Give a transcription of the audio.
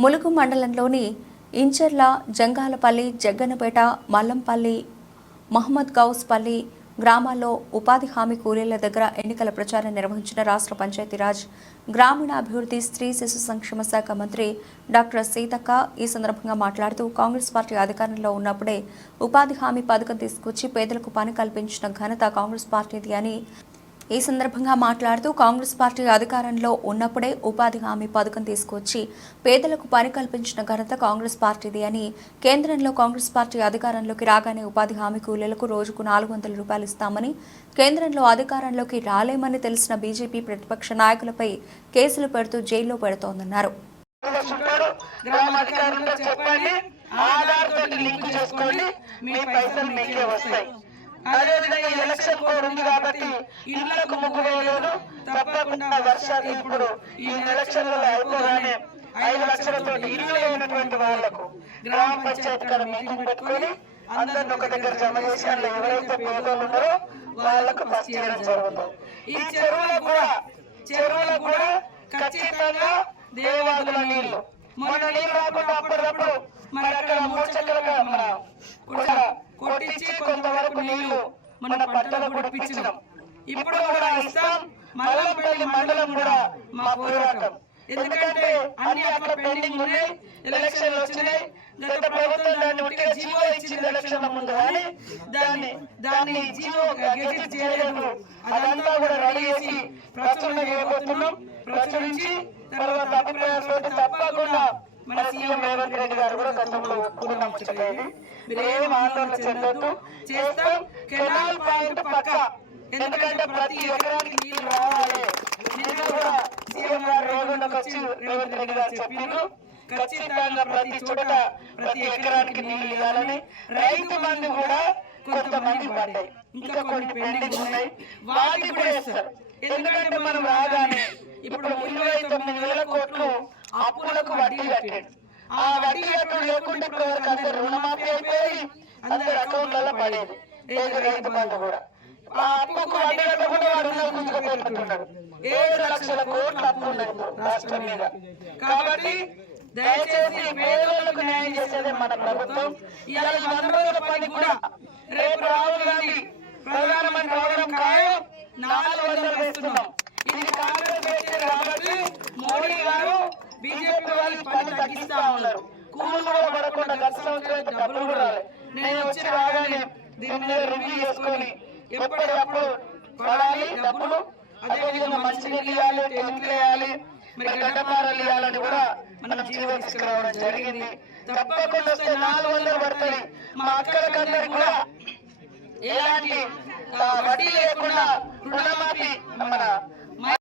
ములుగు మండలంలోని ఇంచర్ల, జంగాలపల్లి, జగ్గన్నపేట, మల్లంపల్లి, మహమ్మద్ గౌస్పల్లి గ్రామాల్లో ఉపాధి హామీ కూలీల దగ్గర ఎన్నికల ప్రచారం నిర్వహించిన రాష్ట్ర పంచాయతీరాజ్, గ్రామీణాభివృద్ధి, స్త్రీ శిశు సంక్షేమ శాఖ మంత్రి డాక్టర్ సీతక్క ఈ సందర్భంగా మాట్లాడుతూ కాంగ్రెస్ పార్టీ అధికారంలో ఉన్నప్పుడే ఉపాధి హామీ పథకం తీసుకొచ్చి పేదలకు పని కల్పించిన ఘనత కాంగ్రెస్ పార్టీది అని ఈ సందర్భంగా మాట్లాడుతూ కాంగ్రెస్ పార్టీ అధికారంలో ఉన్నప్పుడే ఉపాధి హామీ పథకం తీసుకొచ్చి పేదలకు పని కల్పించిన ఘనత కాంగ్రెస్ పార్టీది అని, కేంద్రంలో కాంగ్రెస్ పార్టీ అధికారంలోకి రాగానే ఉపాధి హామీ కూలీలకు రోజుకు 400 రూపాయలు ఇస్తామని, కేంద్రంలో అధికారంలోకి రాలేమని తెలిసిన బీజేపీ ప్రతిపక్ష నాయకులపై కేసులు పెడుతూ జైల్లో పెడుతోందన్నారు. అదేవిధంగా ఎలక్షన్ కోడ్ ఉంది కాబట్టి ఇళ్లకు ముగ్గు వేయలేదు. తప్పకుండా వర్షాలు ఇప్పుడు ఈ ఎలక్షన్ అయిపోగానే 5 లక్షలతో ఇల్లు లేనటువంటి వాళ్లకు గ్రామ పంచాయతీ మీటింగ్ పెట్టుకొని అందరిని ఒక దగ్గర జమ చేసి అందులో ఎవరైతే పేదలు ఉన్నారో వాళ్లకు ఫస్ట్ చేయడం జరుగుతుంది. ఈ చెరువులకు కూడా ఖచ్చితంగా దేవాదుల నీళ్లు మన నీళ్ళు రాకుండా అప్పటికప్పుడు మరి అక్కడ 3 చక్కలుగా మన కొట్టించి కొంతవరకు నీళ్లు మన పంటలకు కుడిపించినాం. ఇప్పుడు కూడా ఇస్తాం. మల్లంపల్లి మండలం కూడా మా పోరాటం. ఎందుకంటే అన్ని అక్కడ పెండింగ్ ఉన్నాయి, ఎలక్షన్లు వచ్చినాయి. గత ప్రభుత్వం దాన్ని ఒట్టిగా జీవో ఇచ్చింది ఎలక్షన్ల ముందు, కానీ దాన్ని జీవో గెజిట్ చేయలేదు. అదంతా కూడా రెడీ చేసి ప్రచురణ చేయబోతున్నాం. ప్రచురించి తర్వాత అభిప్రాయాలు తప్పకుండా మన సీఎం రేవంత్ రెడ్డి గారు కూడా గతంలో ఒప్పుకున్నాం. మీరేం ఆందోళన చెందొద్దు, చేస్తాం. కెనాల్ పాయింట్ పక్క, ఎందుకంటే ప్రతి ఎకరానికి నీళ్లు రావాలి. నిన్న కూడా సీఎం గారు రేవంత్ వచ్చి రేవంత్ రెడ్డి గారు చెప్పారు ఖచ్చితంగా ప్రతి చోట ప్రతి ఎకరానికి నీళ్లు ఇవ్వాలని. రైతు బంధు కూడా కొంతమంది పడ్డాయి, ఇంకా కొన్ని పెండింగ్ ఉన్నాయి, వాటికి కూడా వేస్తారు. ఎందుకంటే మనం రాగానే ఇప్పుడు 29,000 కోట్లు అప్పులకు వడ్డీ కట్టాడు. ఆ వడ్డీ కట్టడం లేకుండా ఇప్పుడు అందరు రుణమాఫీ అయిపోయి అందరు అకౌంట్లలో పడేది. రైతు బంధు కూడా ఆ అప్పుకు వడ్డీ కట్టకుండా వాడు పెట్టుకున్నాడు. 7 లక్షల కోట్ల అప్పు ఉన్నది రాష్ట్రం మీద. కాబట్టి దయచేసి పేదలకు న్యాయం చేసేదే మన ప్రభుత్వం. ఇవాళ 100 రోజుల పని కూడా రేపు రాహుల్ గాంధీ ప్రధానమంత్రి అవడం ఖాయం. 400 వేస్తున్నాం. ఇది కాంగ్రెస్ పెట్టారు కాబట్టి మోడీ గారు బీజేపీ వాళ్ళు పని తగ్గిస్తా ఉన్నారు. కూలు కూడా పడకుండా గత సంవత్సరం డబ్బులు కూడా రాలేదు. నేను వచ్చి రాగానే దీని మీద రివ్యూ చేసుకొని ఎప్పటికప్పుడు పడాలి డబ్బులు. అదేవిధంగా మంచినీళ్ళు ఇవ్వాలి, టెంట్లు వేయాలి, మరి గడ్డపారలు ఇవ్వాలని కూడా మనం జీవో తీసుకురావడం జరిగింది. తప్పకుండా వస్తే 400 పడతాయి. మా అక్కలకందరికి కూడా ఎలాంటి వడ్డీ లేకుండా రుణమాఫీ మన